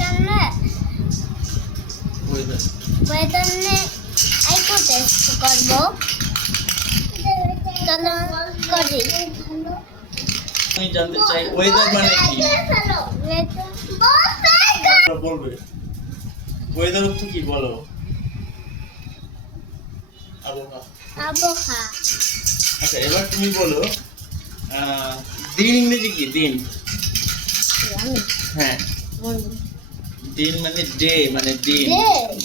karena weather weathernya aku test করবো চলো করি আমি জানতে চাই ওয়েদার মানে কি বলবে ওয়েদার অর্থ কি বলো আবহাওয়া আবহাওয়া আচ্ছা এবার তুমি বলো দিন ইংরেজি কি দিন হ্যাঁ দিন মানে ডে মানে দিন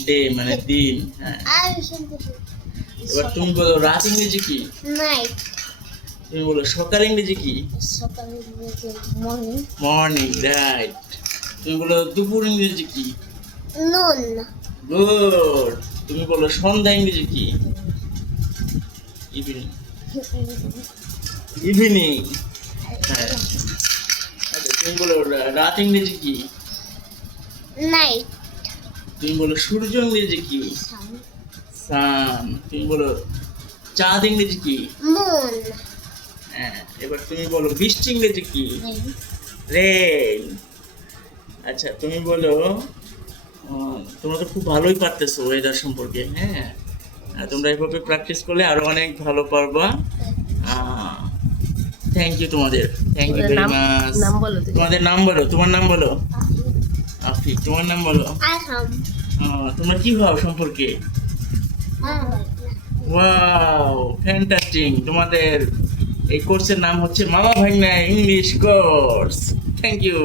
ডে মানে দিন হ্যাঁ আর শুনতে এবার তুমি বলো রাত ইংরেজি কি নাইট তুমি বলো সকাল ইংরেজি কি সকালে মর্নিং মর্নিং রাইট তুমি বলো দুপুর ইংরেজি কি নুন গুড তুমি বলো সন্ধ্যা ইংরেজি কি ইভিনিং ইভিনিং হ্যাঁ আচ্ছা তুমি বলো রাত ইংরেজি কি নাইট তুমি বলো সূর্য ইংরেজি কি সান তুমি বলো চাঁদ ইংরেজি কি মুন হ্যাঁ এবার তুমি বলো বৃষ্টি ইংরেজি কি রেন আচ্ছা তুমি বলো তোমরা তো খুব ভালোই পারতেছো ওয়েদার সম্পর্কে হ্যাঁ তোমরা এভাবে প্র্যাকটিস করলে আরো অনেক ভালো পারবা থ্যাংক ইউ তোমাদের থ্যাংক ইউ ভেরি মাচ নাম বলো তুমি। তোমাদের নাম বলো তোমার নাম বলো আফি তোমার নাম বলো আলহাম তোমরা কি ভাব সম্পর্কে ওয়াও ফ্যান্টাস্টিক তোমাদের এই কোর্সের নাম হচ্ছে মামা ভাইনা ইংলিশ কোর্স থ্যাংক ইউ